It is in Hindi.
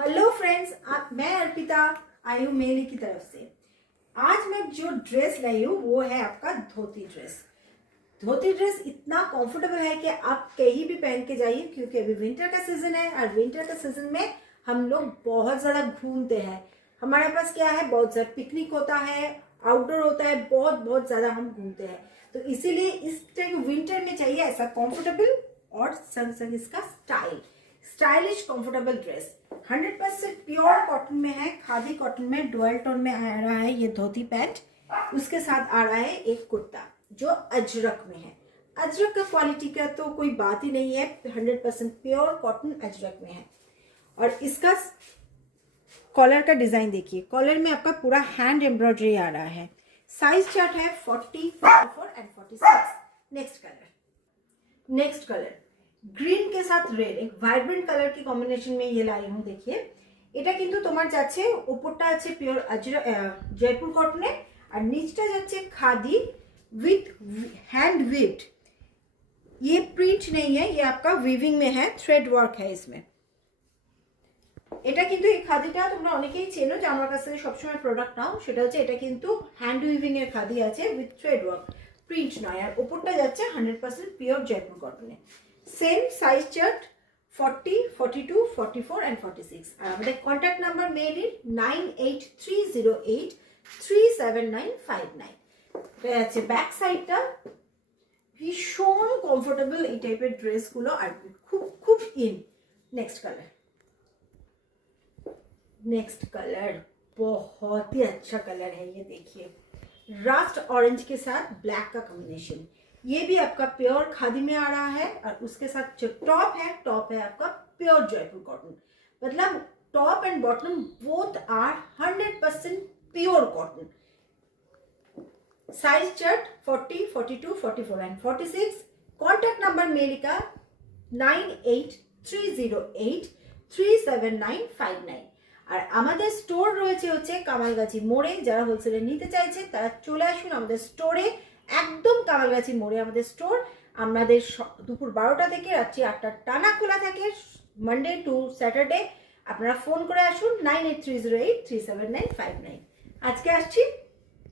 हेलो फ्रेंड्स, मैं अर्पिता आई हूँ मेली की तरफ से। आज मैं जो ड्रेस लाई हूँ वो है आपका धोती ड्रेस। धोती ड्रेस इतना कंफर्टेबल है कि आप कहीं भी पहन के जाइए, क्योंकि अभी विंटर का सीजन है और विंटर का सीजन में हम लोग बहुत ज़्यादा घूमते हैं। हमारे पास क्या है, बहुत ज़्यादा पिकनिक होता है, आउटडोर होता है, बहुत बहुत ज़्यादा हम घूमते हैं। तो इसीलिए इस टाइम विंटर में चाहिए ऐसा कंफर्टेबल और संग संग इसका stylish comfortable dress. 100% pure cotton में है, खादी कॉटन में, डुअल टोन में आ रहा है ये धोती पैंट। उसके साथ आ रहा है एक कुर्ता जो अजरक में है। अजरक का क्वालिटी का तो कोई बात ही नहीं है, 100% प्योर कॉटन अजरक में है। और इसका कॉलर का डिजाइन देखिए, कॉलर में आपका पूरा हैंड एम्ब्रॉयडरी आ रहा है। साइज चार्ट है 40, 44 एंड 46। नेक्स्ट कलर গ্রিন के साथ रेड, एक वाइब्रेंट कलर की कॉम्बिनेशन में ये लाई हूँ। देखिए এটা কিন্তু তোমার যাচ্ছে, উপরটা আছে পিওর জয়পুর কটনে আর নিচটা যাচ্ছে খাদি विथ हैंड वीव्ड। ये प्रिंट नहीं है, ये आपका वीविंग में है, थ्रेड वर्क है इसमें। এটা কিন্তু এই খাদিটা তোমরা অনেকেই চেনো যে আমার কাছ থেকে সবসময় প্রোডাক্ট নাও, সেটা হচ্ছে এটা কিন্তু হ্যান্ড উইভিং এর খাদি আছে উইথ থ্রেড ওয়ার্ক, প্রিন্ট নয়। আর উপরটা যাচ্ছে 100% পিওর জয়পুর কটনে। Same size chart 40, 42, 44 and 46। और हमारे कॉन्टैक्ट नंबर मेल 9830837959। আছে ব্যাক সাইডটা ভীষণ কমফোর্টেবল এই টাইপের ড্রেসগুলো আর খুব খুব ইন। नेक्स्ट कलर बहुत ही अच्छा कलर है, ये देखिए रस्ट ऑरेंज के साथ ब्लैक का कॉम्बिनेशन। ये भी आपका प्योर खादी में आ रहा है और उसके साथ जो टॉप है आपका प्योर जयपुर कॉटन। मतलब top and bottom both are 100% pure cotton. Size chart 40, 42, 44 and 46। Contact number मेल का 9830837959। আর আমাদের স্টোর রয়েছে হচ্ছে কামালগাছি মোড়ে। যারা হোলসেলে নিতে চাইছে তারা চলে আসুন আমাদের স্টোরে, একদম কামালগাছি মোড়ে আমাদের স্টোর। আমাদের দুপুর 12টা থেকে রাত্রি 8টা টানা খোলা থাকে, মানডে টু স্যাটারডে। আপনারা ফোন করে আসুন 9830837959। আজকে আসছি।